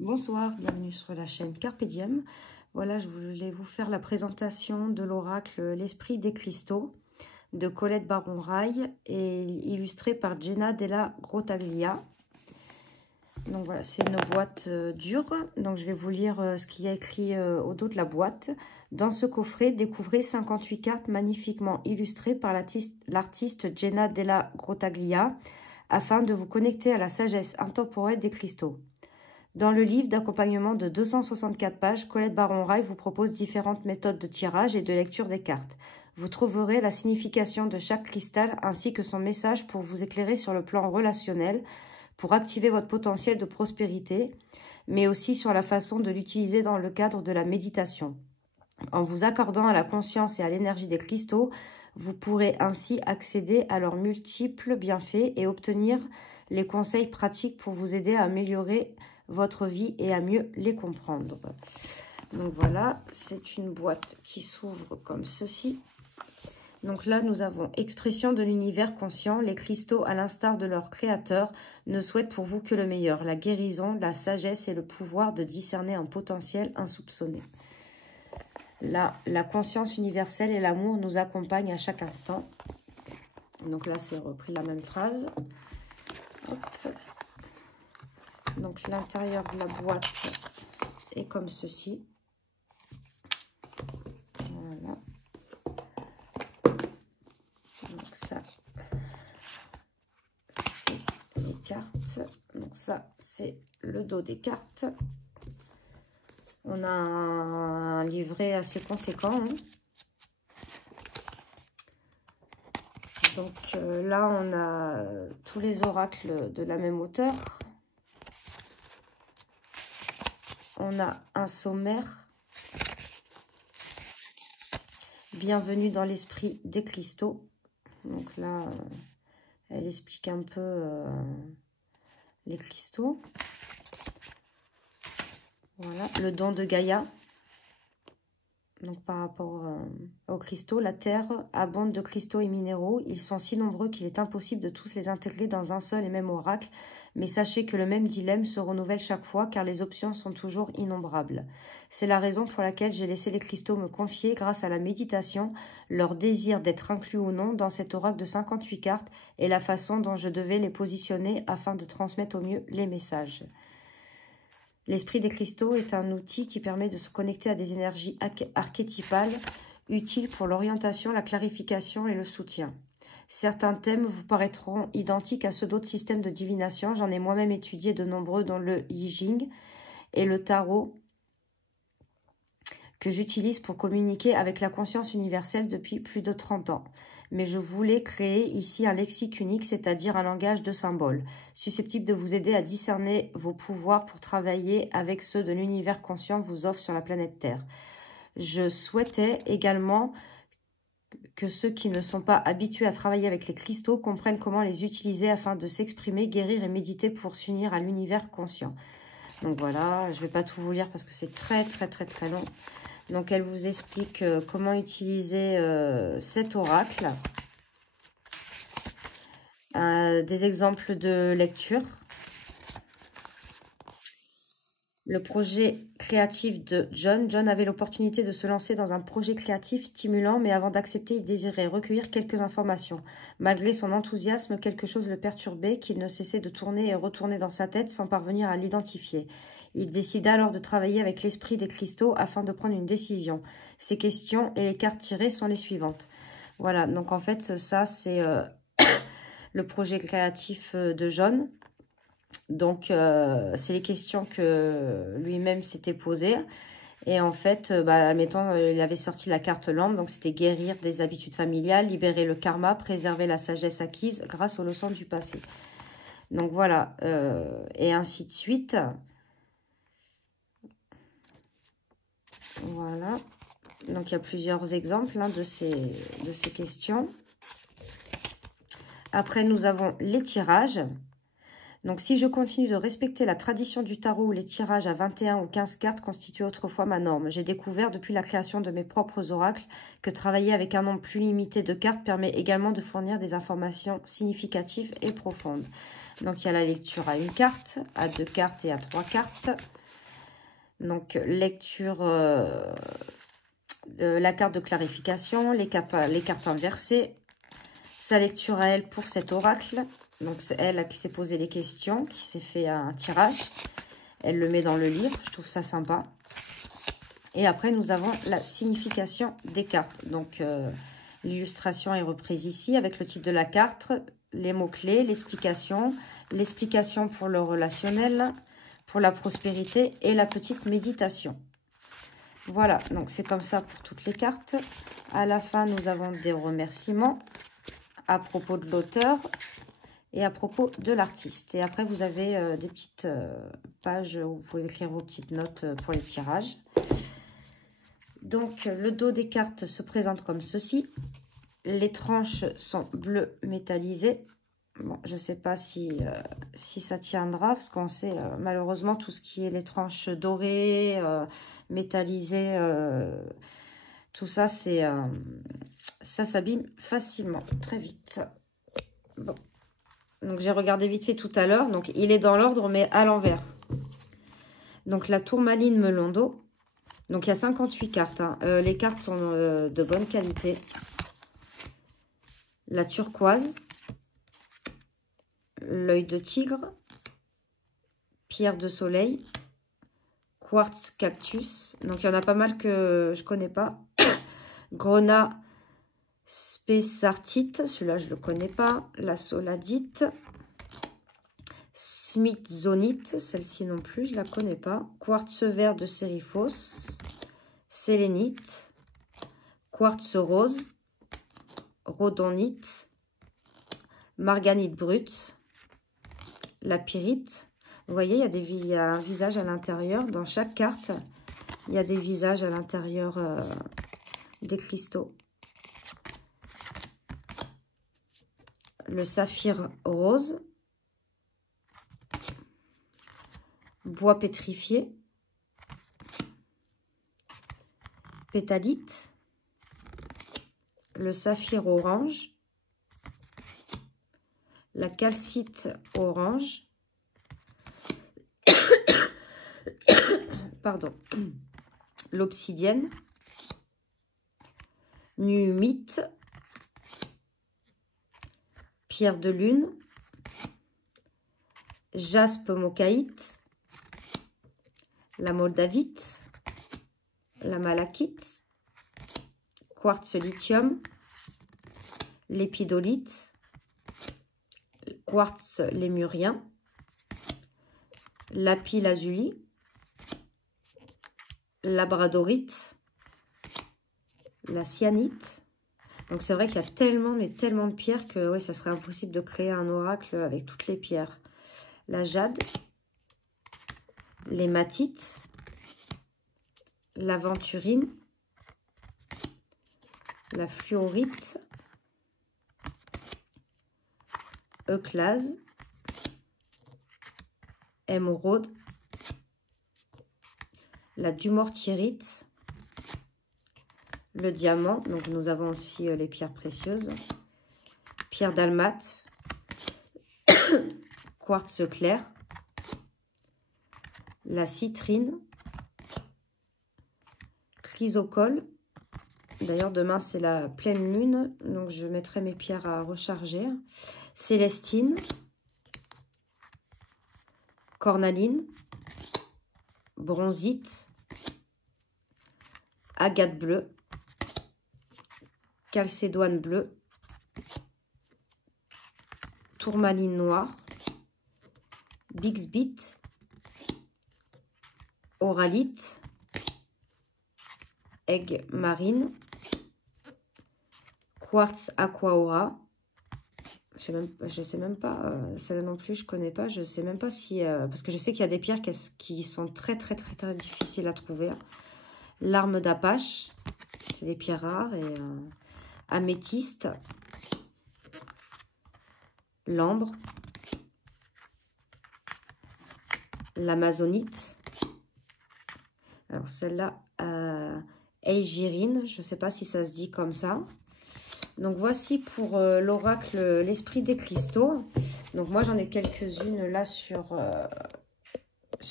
Bonsoir, bienvenue sur la chaîne Carpe Diem. Voilà, je voulais vous faire la présentation de l'oracle L'Esprit des Cristaux de Colette Baron-Raille et illustré par Jenna Della Grottaglia. Donc voilà, c'est une boîte dure. Donc je vais vous lire ce qu'il y a écrit au dos de la boîte. Dans ce coffret, découvrez 58 cartes magnifiquement illustrées par l'artiste Jenna Della Grottaglia afin de vous connecter à la sagesse intemporelle des cristaux. Dans le livre d'accompagnement de 264 pages, Colette Baron-Raille vous propose différentes méthodes de tirage et de lecture des cartes. Vous trouverez la signification de chaque cristal ainsi que son message pour vous éclairer sur le plan relationnel, pour activer votre potentiel de prospérité, mais aussi sur la façon de l'utiliser dans le cadre de la méditation. En vous accordant à la conscience et à l'énergie des cristaux, vous pourrez ainsi accéder à leurs multiples bienfaits et obtenir les conseils pratiques pour vous aider à améliorer votre vie et à mieux les comprendre. Donc voilà, c'est une boîte qui s'ouvre comme ceci. Donc là, nous avons expression de l'univers conscient. Les cristaux, à l'instar de leur créateur, ne souhaitent pour vous que le meilleur, la guérison, la sagesse et le pouvoir de discerner un potentiel insoupçonné. Là, la conscience universelle et l'amour nous accompagnent à chaque instant. Donc là, c'est repris la même phrase. Hop. Donc l'intérieur de la boîte est comme ceci. Voilà. Donc ça, c'est les cartes. Donc ça, c'est le dos des cartes. On a un livret assez conséquent. Hein. Donc là, on a tous les oracles de la même hauteur. On a un sommaire. Bienvenue dans l'esprit des cristaux. Donc là, elle explique un peu les cristaux. Voilà, le don de Gaïa. Donc par rapport aux cristaux, la Terre abonde de cristaux et minéraux. Ils sont si nombreux qu'il est impossible de tous les intégrer dans un seul et même oracle. Mais sachez que le même dilemme se renouvelle chaque fois car les options sont toujours innombrables. C'est la raison pour laquelle j'ai laissé les cristaux me confier grâce à la méditation, leur désir d'être inclus ou non dans cet oracle de 58 cartes et la façon dont je devais les positionner afin de transmettre au mieux les messages. L'esprit des cristaux est un outil qui permet de se connecter à des énergies archétypales utiles pour l'orientation, la clarification et le soutien. Certains thèmes vous paraîtront identiques à ceux d'autres systèmes de divination. J'en ai moi-même étudié de nombreux, dont le I Ching et le tarot, que j'utilise pour communiquer avec la conscience universelle depuis plus de 30 ans. Mais je voulais créer ici un lexique unique, c'est-à-dire un langage de symboles, susceptible de vous aider à discerner vos pouvoirs pour travailler avec ceux de l'univers conscient vous offre sur la planète Terre. Je souhaitais également que ceux qui ne sont pas habitués à travailler avec les cristaux comprennent comment les utiliser afin de s'exprimer, guérir et méditer pour s'unir à l'univers conscient. Donc voilà, je ne vais pas tout vous lire parce que c'est très long. Donc elle vous explique comment utiliser cet oracle. Des exemples de lecture. Le projet créatif de John. John avait l'opportunité de se lancer dans un projet créatif stimulant, mais avant d'accepter, il désirait recueillir quelques informations. Malgré son enthousiasme, quelque chose le perturbait, qu'il ne cessait de tourner et retourner dans sa tête sans parvenir à l'identifier. Il décida alors de travailler avec l'esprit des cristaux afin de prendre une décision. Ses questions et les cartes tirées sont les suivantes. Voilà, donc en fait, ça, c'est le projet créatif de John. Donc, c'est les questions que lui-même s'était posées. Et en fait, admettons, il avait sorti la carte lampe. Donc, c'était guérir des habitudes familiales, libérer le karma, préserver la sagesse acquise grâce aux leçons du passé. Donc, voilà. Et ainsi de suite. Voilà. Donc, il y a plusieurs exemples de ces questions. Après, nous avons les tirages. Donc, si je continue de respecter la tradition du tarot où les tirages à 21 ou 15 cartes constituaient autrefois ma norme, j'ai découvert depuis la création de mes propres oracles que travailler avec un nombre plus limité de cartes permet également de fournir des informations significatives et profondes. Donc, il y a la lecture à 1 carte, à 2 cartes et à 3 cartes. Donc, lecture de la carte de clarification, les cartes inversées, sa lecture à elle pour cet oracle. Donc, c'est elle qui s'est posé les questions, qui s'est fait un tirage. Elle le met dans le livre, je trouve ça sympa. Et après, nous avons la signification des cartes. Donc, l'illustration est reprise ici avec le titre de la carte, les mots-clés, l'explication pour le relationnel, pour la prospérité et la petite méditation. Voilà, donc c'est comme ça pour toutes les cartes. À la fin, nous avons des remerciements à propos de l'auteur et à propos de l'artiste. Et après, vous avez des petites pages où vous pouvez écrire vos petites notes pour les tirages. Donc, le dos des cartes se présente comme ceci. Les tranches sont bleues métallisées. Bon, je ne sais pas si ça tiendra, parce qu'on sait malheureusement tout ce qui est les tranches dorées, métallisées, tout ça, ça s'abîme facilement, très vite. Bon. Donc, j'ai regardé vite fait tout à l'heure. Donc, il est dans l'ordre, mais à l'envers. Donc, la tourmaline melon d'eau. Donc, il y a 58 cartes. Hein. Les cartes sont de bonne qualité. La turquoise. L'œil de tigre. Pierre de soleil. Quartz cactus. Donc, il y en a pas mal que je ne connais pas. Grenat spessartite. Celui-là, je ne le connais pas. La soladite. Smithsonite, celle-ci non plus, je ne la connais pas. Quartz vert de Sériphos, sélénite, quartz rose, rhodonite, marganite brute, la pyrite. Vous voyez, il y a un visage à l'intérieur. Dans chaque carte, il y a des visages à l'intérieur des cristaux. Le saphir rose. Bois pétrifié, pétalite, le saphir orange, la calcite orange, pardon, l'obsidienne, nuumite, pierre de lune, jaspe mocaïte, la moldavite, la malachite, quartz lithium, l'épidolite, quartz lémurien, lapis lazuli, labradorite, la cyanite. Donc c'est vrai qu'il y a tellement, mais tellement de pierres que ouais, ça serait impossible de créer un oracle avec toutes les pierres. La jade, l'hématite, l'aventurine, la fluorite, euclase, émeraude, la dumortierite, le diamant. Donc nous avons aussi les pierres précieuses, pierre dalmate, quartz clair, la citrine, chrysocole. D'ailleurs, demain, c'est la pleine lune, donc je mettrai mes pierres à recharger. Célestine, cornaline, bronzite, agate bleue, calcédoine bleue, tourmaline noire, bixbite, oralite, aigue marine, quartz aquaora. Je sais même pas, celle-là non plus, je connais pas. Je sais même pas si... parce que je sais qu'il y a des pierres qui sont très difficiles à trouver. Larme d'apache, c'est des pierres rares. Et améthyste, l'ambre, l'amazonite. Alors celle-là, Eigirine, je ne sais pas si ça se dit comme ça. Donc voici pour l'oracle l'esprit des cristaux. Donc moi j'en ai quelques-unes là sur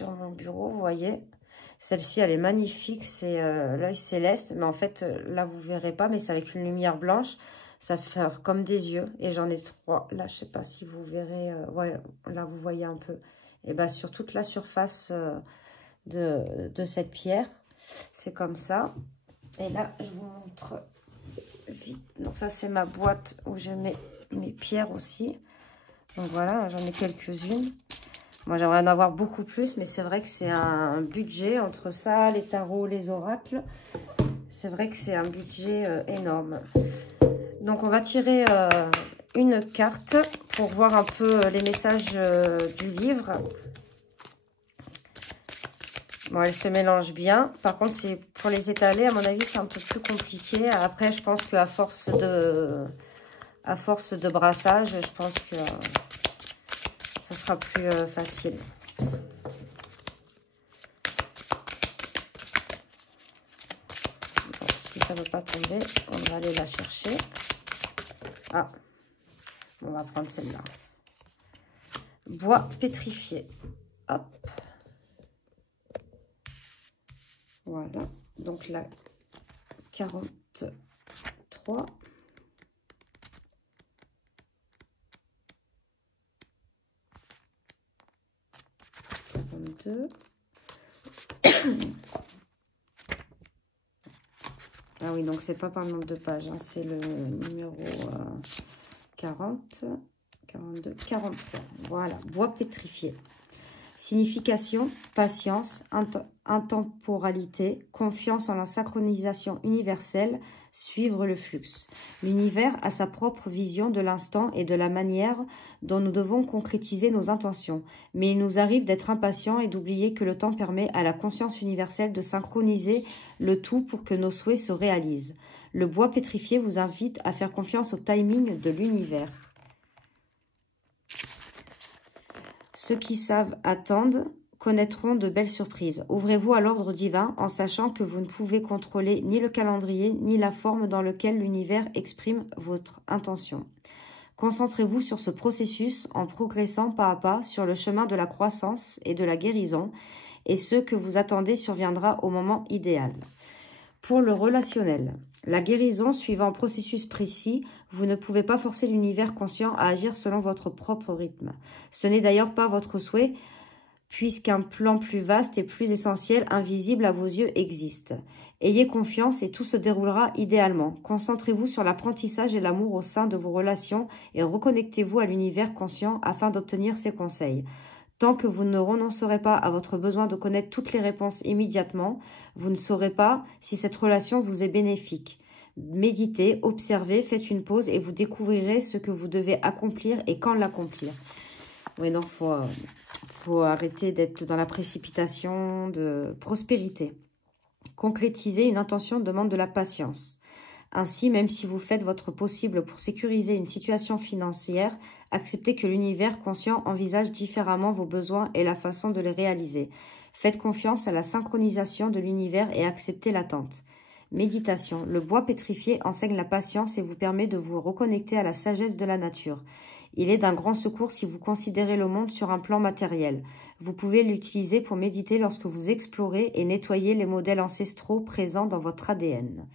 mon bureau, vous voyez. Celle-ci, elle est magnifique. C'est l'œil céleste. Mais en fait, là, vous ne verrez pas. Mais c'est avec une lumière blanche. Ça fait comme des yeux. Et j'en ai 3. Là, je ne sais pas si vous verrez. Ouais, là, vous voyez un peu. Et bien, sur toute la surface de cette pierre. C'est comme ça. Et là, je vous montre vite. Donc, ça, c'est ma boîte où je mets mes pierres aussi. Donc, voilà, j'en ai quelques-unes. Moi, j'aimerais en avoir beaucoup plus, mais c'est vrai que c'est un budget entre ça, les tarots, les oracles. C'est vrai que c'est un budget énorme. Donc, on va tirer une carte pour voir un peu les messages du livre. Bon, elle se mélange bien. Par contre, c'est pour les étaler, à mon avis, c'est un peu plus compliqué. Après, je pense qu'à force de brassage, je pense que ça sera plus facile. Bon, si ça ne veut pas tomber, on va aller la chercher. Ah, on va prendre celle-là. Bois pétrifié. Hop. Voilà. Donc là, 43. 42. Ah oui, donc c'est pas par le nombre de pages, hein, c'est le numéro 40, 42, 43. Voilà, bois pétrifié. Signification, patience, intemporalité, confiance en la synchronisation universelle, suivre le flux. L'univers a sa propre vision de l'instant et de la manière dont nous devons concrétiser nos intentions. Mais il nous arrive d'être impatients et d'oublier que le temps permet à la conscience universelle de synchroniser le tout pour que nos souhaits se réalisent. Le bois pétrifié vous invite à faire confiance au timing de l'univers. Ceux qui savent attendre connaîtront de belles surprises. Ouvrez-vous à l'ordre divin en sachant que vous ne pouvez contrôler ni le calendrier ni la forme dans laquelle l'univers exprime votre intention. Concentrez-vous sur ce processus en progressant pas à pas sur le chemin de la croissance et de la guérison, et ce que vous attendez surviendra au moment idéal. Pour le relationnel, la guérison suivant un processus précis, vous ne pouvez pas forcer l'univers conscient à agir selon votre propre rythme. Ce n'est d'ailleurs pas votre souhait, puisqu'un plan plus vaste et plus essentiel, invisible à vos yeux, existe. Ayez confiance et tout se déroulera idéalement. Concentrez-vous sur l'apprentissage et l'amour au sein de vos relations et reconnectez-vous à l'univers conscient afin d'obtenir ses conseils. Tant que vous ne renoncerez pas à votre besoin de connaître toutes les réponses immédiatement, vous ne saurez pas si cette relation vous est bénéfique. Méditez, observez, faites une pause et vous découvrirez ce que vous devez accomplir et quand l'accomplir. Oui, donc faut arrêter d'être dans la précipitation de prospérité. Concrétiser une intention demande de la patience. Ainsi, même si vous faites votre possible pour sécuriser une situation financière, acceptez que l'univers conscient envisage différemment vos besoins et la façon de les réaliser. Faites confiance à la synchronisation de l'univers et acceptez l'attente. Méditation. Le bois pétrifié enseigne la patience et vous permet de vous reconnecter à la sagesse de la nature. Il est d'un grand secours si vous considérez le monde sur un plan matériel. Vous pouvez l'utiliser pour méditer lorsque vous explorez et nettoyez les modèles ancestraux présents dans votre ADN.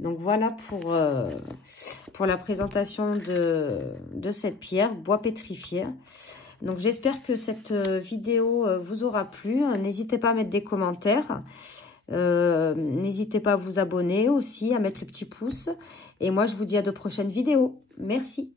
Donc voilà pour la présentation de cette pierre, bois pétrifié. Donc j'espère que cette vidéo vous aura plu. N'hésitez pas à mettre des commentaires. N'hésitez pas à vous abonner aussi, à mettre le petit pouce. Et moi je vous dis à de prochaines vidéos. Merci.